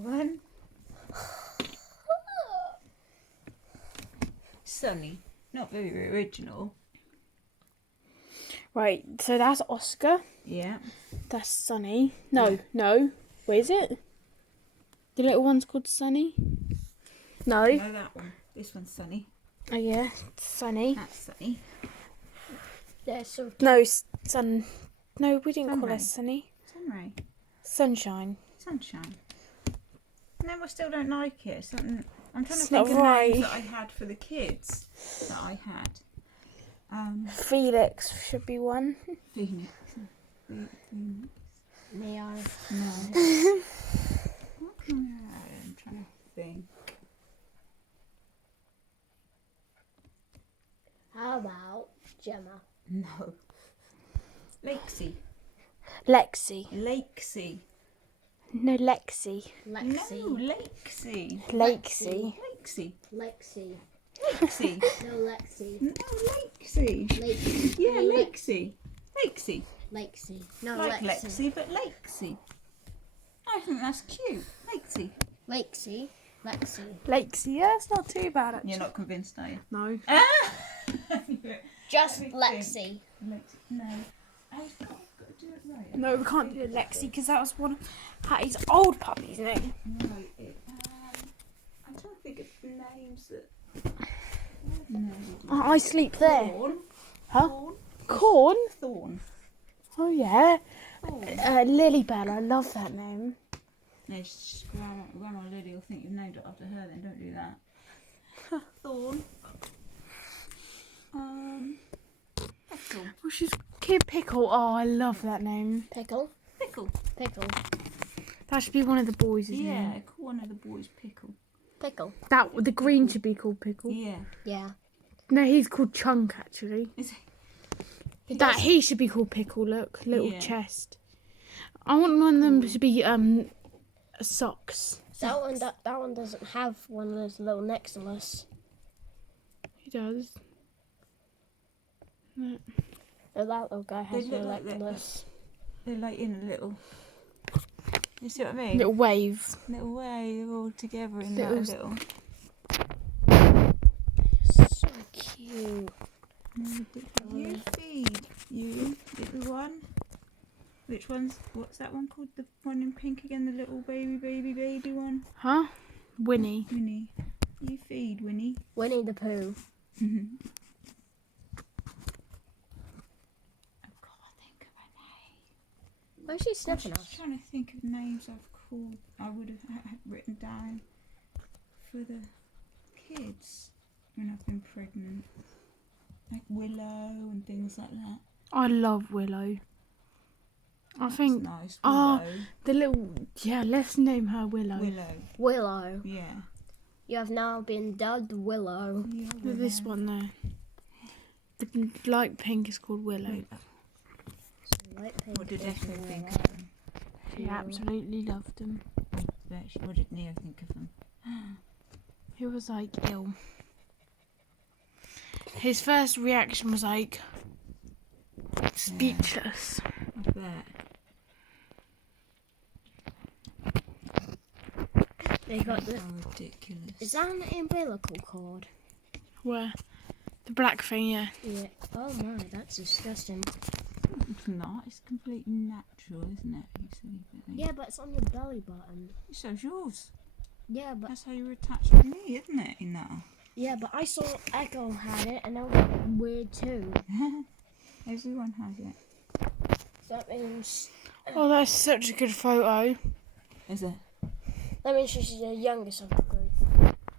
One. Sunny. Not very original. Right, so that's Oscar. Yeah. That's Sunny. No. Where is it? The little one's called Sunny? No. No, that one. This one's Sunny. Oh, yeah. Sunny. That's Sunny. They're so No, Sun. No, we didn't call her Sunray. Sunny. Sunray. Sunshine. Sunshine. No, I still don't like it. Something. I'm trying to It's think not of right. names that I had for the kids that I had. Felix should be one. Phoenix. Neo. No. What can I add? I'm trying to think. How about Gemma? No. Lakesy. Lexi. Lakesy. No, Lexi. Lexi. No, Lakesy. Lakesy. Lakesy. Lexi. Lakesy. No, Lexi. No, Lakesy. Lexi. Yeah, Lakesy. Lakesy. Lexi. No, Like Lexi. Lexi, but Lakesy. I think that's cute. Lakesy. Lexi. Lexi. Lexi, yeah, it's not too bad actually. You're not convinced, are you? No. Just Everything. Lexi. No. I've got to do it right. No, we can't do Lexi because that was one of Hattie's old puppies, isn't it? Right. I'm trying to think of names that. No. I sleep there. Thorn. Huh? Thorn. Corn? Thorn. Oh, yeah. Thorn. Lilybell, I love that name. No, Grandma Lily will think you've named it after her. Then don't do that. Thorn. Pickle. Oh, she's Kid Pickle. Oh, I love that name. Pickle. Pickle. Pickle. That should be one of the boys, isn't Yeah, it? call one of the boys Pickle. Pickle. The green should be called Pickle. Yeah. Yeah. No, he's called Chunk actually. Is He should be called Pickle. Look, little Yeah. chest. I want one of them to be socks. That one doesn't have one of those little necklaces. He does. No. Oh, that little guy has They no look like that. necklace. They're like in a little. You see what I mean? Little wave. Little way. They're all together in Little- that little. So cute. You feed you little one. Which one's? What's that one called? The one in pink again. The little baby one. Huh? Winnie. Winnie. You feed Winnie. Winnie the Pooh. I've got to think of a name. Why is she I'm sniffing just us? trying to think of names I've called. I would have had written down for the kids when I've been pregnant, like Willow and things like that. I love Willow. I think Nice. Oh. Willow. the little let's name her Willow. Willow. Willow. Yeah. You have now been dubbed Willow. Yeah. Look at this one there. The light pink is called Willow. Light pink What did is Echo Willow. think of them? She absolutely loved them. What did Neo think of them? He was like ill. His first reaction was like speechless. I bet. They got the. How ridiculous. Is that an umbilical cord? Where? The black thing, yeah. Yeah. Oh my, that's disgusting. It's not. It's completely natural, isn't it? You see, Yeah, but it's on your belly button. So's yours. Yeah, but That's how you're attached to me, isn't it? In that. I saw Echo had it, and that was weird too. Everyone has it. So that means Oh, that's such a good photo. Is it? she's the youngest of